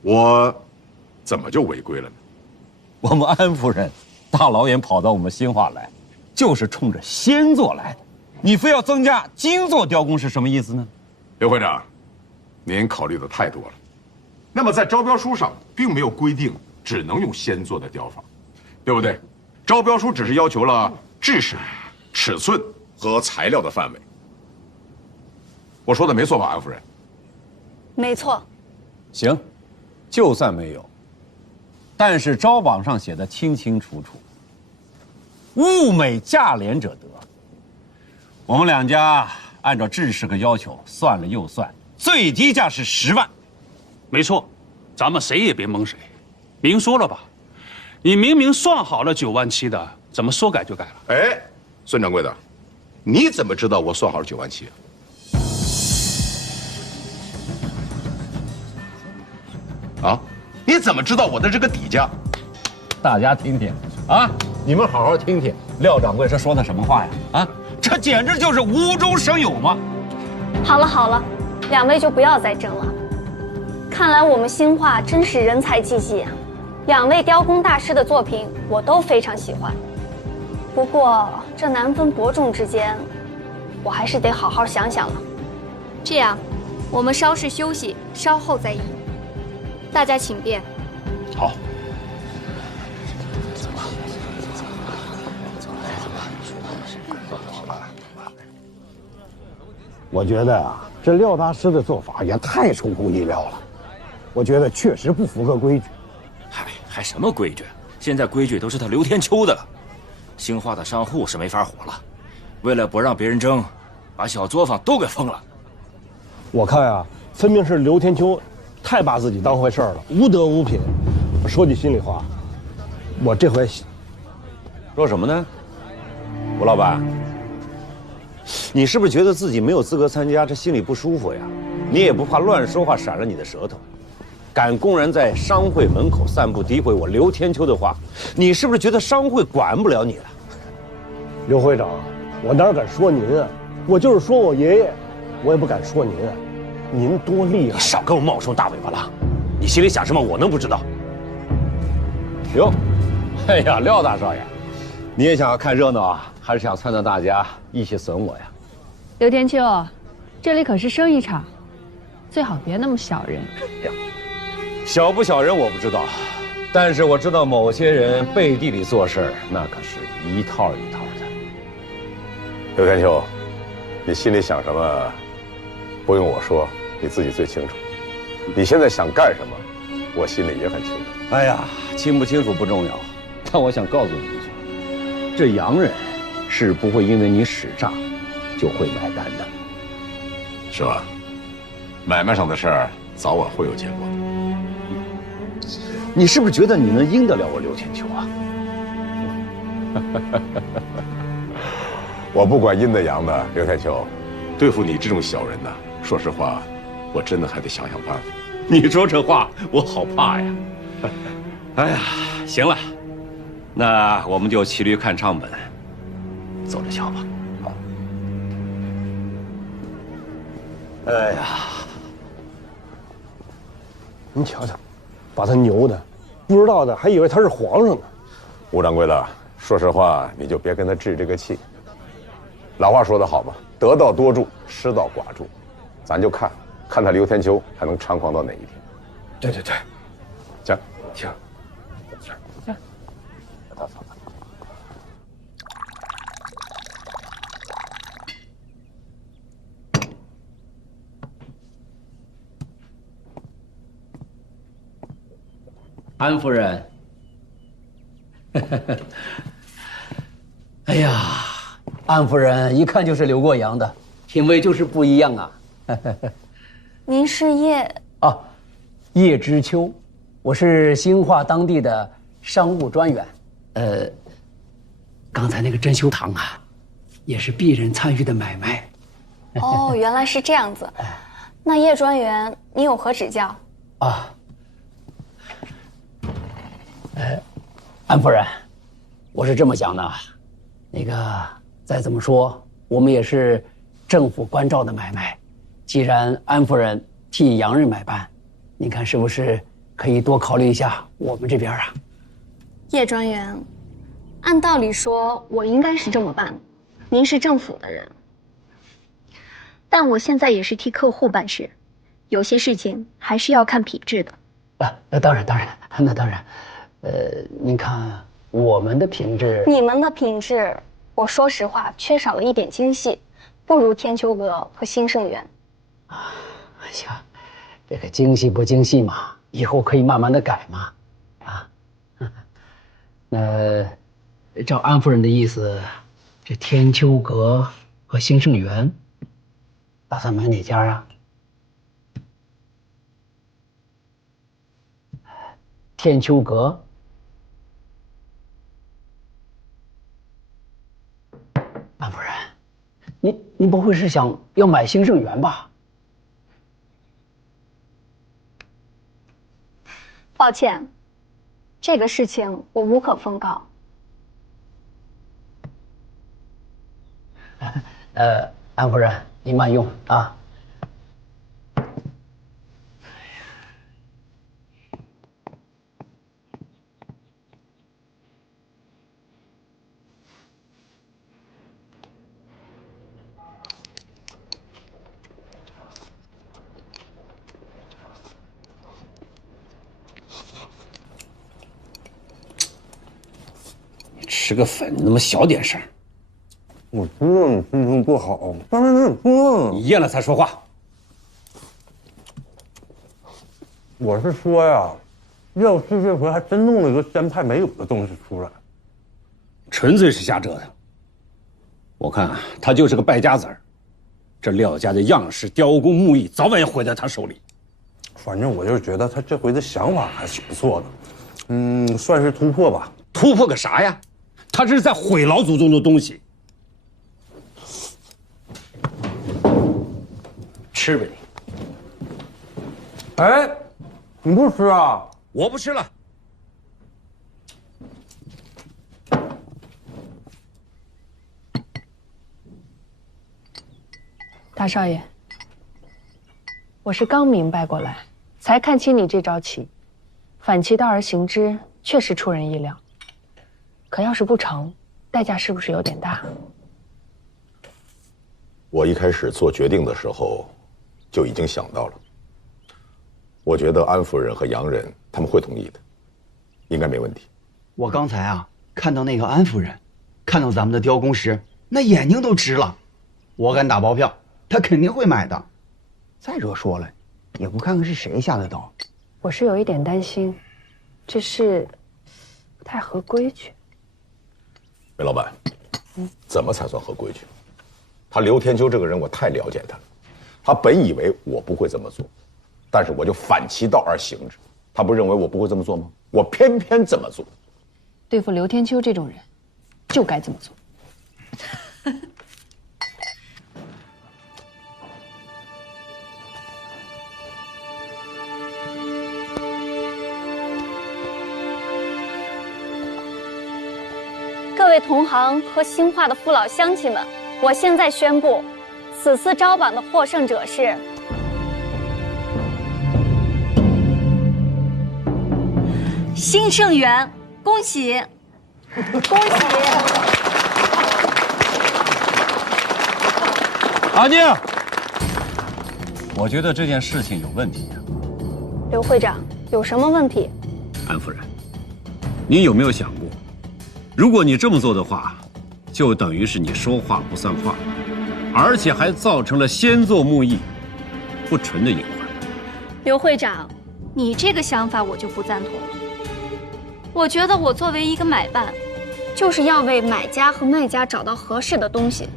我怎么就违规了呢？我们安夫人大老远跑到我们兴化来，就是冲着仙座来的。你非要增加精座雕工是什么意思呢？刘会长，您考虑的太多了。那么在招标书上并没有规定只能用仙座的雕法，对不对？招标书只是要求了制式、尺寸和材料的范围。我说的没错吧，安夫人？没错。行，就算没有，但是招榜上写的清清楚楚，物美价廉者得。我们两家按照制式和要求算了又算，最低价是10万。没错，咱们谁也别蒙谁，明说了吧。你明明算好了9万7的，怎么说改就改了？哎，孙掌柜的，你怎么知道我算好了9万7啊？啊，你怎么知道我的这个底价？大家听听啊，你们好好听听，廖掌柜这说的什么话呀？啊，这简直就是无中生有嘛！好了好了，两位就不要再争了。看来我们兴化真是人才济济啊！两位雕工大师的作品我都非常喜欢，不过这难分伯仲之间，我还是得好好想想了。这样，我们稍事休息，稍后再议。大家请便。好。我觉得啊，这廖大师的做法也太出乎意料了。我觉得确实不符合规矩。嗨，还什么规矩？现在规矩都是他刘天秋的了。兴化的商户是没法活了，为了不让别人争，把小作坊都给封了。我看啊，分明是刘天秋太把自己当回事了，无德无品。说句心里话，我这回说什么呢？吴老板，你是不是觉得自己没有资格参加，这心里不舒服呀？你也不怕乱说话闪了你的舌头，敢公然在商会门口散布诋毁我刘天秋的话，你是不是觉得商会管不了你了？刘会长，我哪敢说您啊？我就是说我爷爷，我也不敢说您啊。您多厉害！你少跟我冒充大尾巴狼，你心里想什么我能不知道？哟，哎呀，廖大少爷，你也想要看热闹啊，还是想撺掇大家一起损我呀？刘天秋，这里可是生意场，最好别那么小人。小不小人我不知道，但是我知道某些人背地里做事，那可是一套一套的。刘天秋，你心里想什么，不用我说，你自己最清楚。你现在想干什么，我心里也很清楚。哎呀，清不清楚不重要，但我想告诉你一句，这洋人是不会因为你使诈就会买单的。是吧？买卖上的事儿早晚会有结果的。你是不是觉得你能赢得了我刘天秋啊？我不管阴的阳的，刘天秋，对付你这种小人呢，说实话，我真的还得想想办法。你说这话，我好怕呀。哎呀，行了，那我们就骑驴看唱本，走着瞧吧。好。哎呀，你瞧瞧，把他牛的，不知道的还以为他是皇上呢。吴掌柜的，说实话，你就别跟他置这个气。老话说得好嘛，得道多助，失道寡助。咱就看他刘天秋还能猖狂到哪一天。对对对，行行。安夫人，哎呀，安夫人一看就是留过洋的，品味就是不一样啊。您是叶叶知秋，我是兴化当地的商务专员。刚才那个珍馐堂啊，也是鄙人参与的买卖。哦，原来是这样子。那叶专员，您有何指教？安夫人，我是这么想的，那个再怎么说，我们也是政府关照的买卖。既然安夫人替洋人买办，您看是不是可以多考虑一下我们这边啊？叶专员，按道理说，我应该是这么办，您是政府的人，但我现在也是替客户办事，有些事情还是要看品质的。那当然，那当然。您看我们的品质，你们的品质，我说实话，缺少了一点精细，不如天秋阁和兴盛园。哎呀，这个精细不精细嘛，以后可以慢慢的改嘛。那照安夫人的意思，这天秋阁和兴盛园，打算买哪家啊？天秋阁。安夫人，您不会是想要买兴盛园吧？抱歉，这个事情我无可奉告。安夫人，您慢用啊。吃个粉那么小点声，我知道你心情不好，但是你咽了才说话。我是说呀，廖氏这回还真弄了个仙派没有的东西出来，纯粹是瞎折腾。我看啊，他就是个败家子儿。这廖家的样式、雕工、木艺，早晚要毁在他手里。反正我就是觉得他这回的想法还是不错的，算是突破吧。突破个啥呀？他这是在毁老祖宗的东西。吃呗你。哎，你不吃啊？我不吃了。大少爷，我是刚明白过来，才看清你这招棋，反其道而行之，确实出人意料。可要是不成，代价是不是有点大？我一开始做决定的时候，就已经想到了。我觉得安夫人和洋人他们会同意的。应该没问题。我刚才啊看到那个安夫人，看到咱们的雕工时，那眼睛都直了。我敢打包票，她肯定会买的。再者说了，也不看看是谁下的刀。我是有一点担心，这事不太合规矩。梅老板，怎么才算合规矩？他刘天秋这个人，我太了解他了。他本以为我不会这么做，但是我就反其道而行之。他不认为我不会这么做吗？我偏偏这么做。对付刘天秋这种人，就该这么做。各位同行和兴化的父老乡亲们，我现在宣布，此次招榜的获胜者是兴盛园，恭喜！恭喜！阿宁，我觉得这件事情有问题呀。刘会长，有什么问题？安夫人，你有没有想过，如果你这么做的话，就等于是你说话不算话，而且还造成了先做木易不纯的隐患。刘会长，你这个想法我就不赞同了。我觉得我作为一个买办，就是要为买家和卖家找到合适的东西。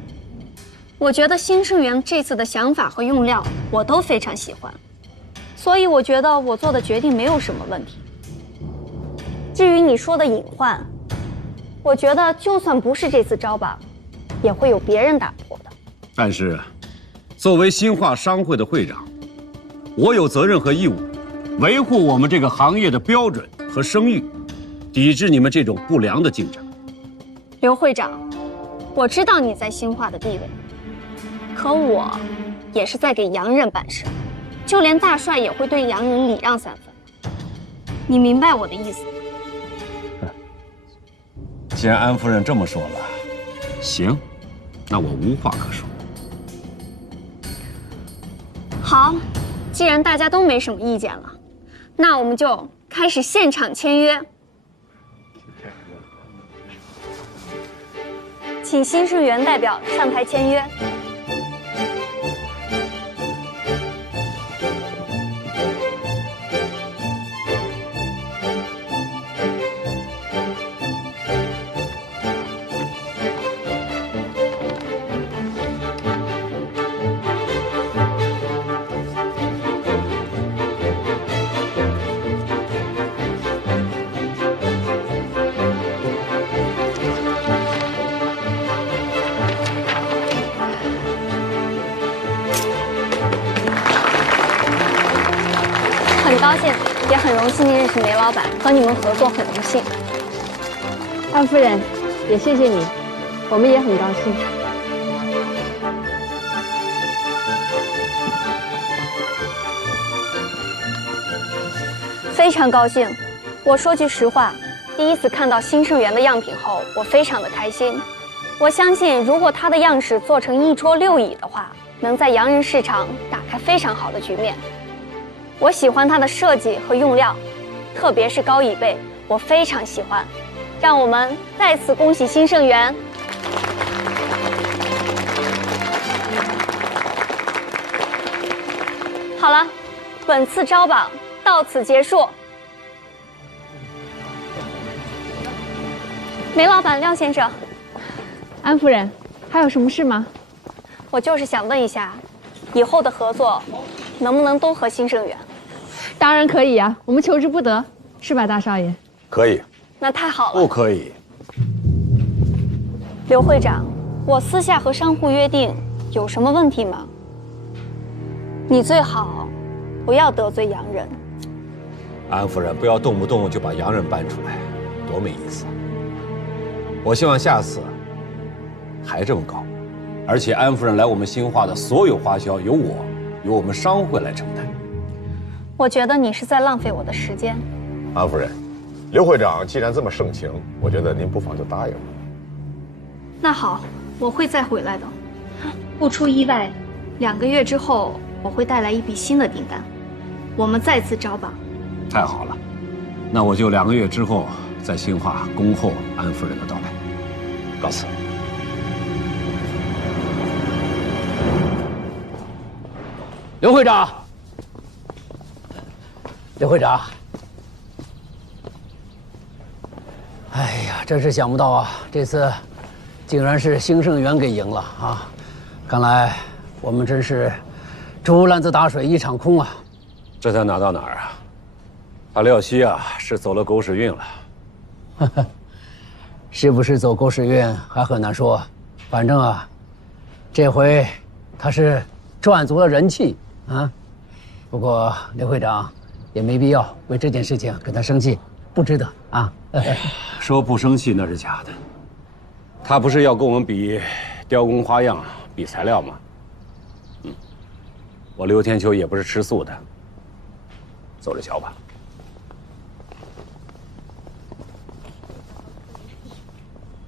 我觉得兴盛园这次的想法和用料我都非常喜欢，所以我觉得我做的决定没有什么问题。至于你说的隐患，我觉得就算不是这次招榜，也会有别人打破的。但是，作为兴化商会的会长，我有责任和义务维护我们这个行业的标准和声誉，抵制你们这种不良的竞争。刘会长，我知道你在兴化的地位，可我也是在给洋人办事，就连大帅也会对洋人礼让3分。你明白我的意思？既然安夫人这么说了，行，那我无话可说。好，既然大家都没什么意见了，那我们就开始现场签约。请兴盛园代表上台签约。很高兴，也很荣幸认识梅老板，和你们合作很荣幸。安夫人，也谢谢你，我们也很高兴。非常高兴。我说句实话，第一次看到兴盛园的样品后，我非常的开心。我相信，如果它的样式做成1桌6椅的话，能在洋人市场打开非常好的局面。我喜欢它的设计和用料，特别是高椅背，我非常喜欢。让我们再次恭喜兴盛园。好了，本次招榜到此结束。梅老板、廖先生，安夫人，还有什么事吗？我就是想问一下，以后的合作能不能都和兴盛园？当然可以啊，我们求之不得，是吧，大少爷？可以。那太好了。不可以。刘会长，我私下和商户约定，有什么问题吗？你最好不要得罪洋人。安夫人，不要动不动就把洋人搬出来，多没意思。我希望下次还这么搞，而且安夫人来我们兴化的所有花销由我们商会来承担。我觉得你是在浪费我的时间。安夫人，刘会长既然这么盛情，我觉得您不妨就答应了。那好，我会再回来的。不出意外，2个月之后我会带来一笔新的订单，我们再次招榜。太好了，那我就2个月之后在兴化恭候安夫人的到来。告辞。刘会长，刘会长，哎呀，真是想不到啊，这次竟然是兴盛园给赢了啊！看来我们真是竹篮子打水一场空啊！这才哪到哪儿啊？他廖希啊是走了狗屎运了。是不是走狗屎运还很难说，反正啊，这回他是赚足了人气啊。不过刘会长也没必要为这件事情跟他生气，不值得啊。说不生气那是假的，他不是要跟我们比雕工花样、比材料吗？我刘天秋也不是吃素的，走着瞧吧。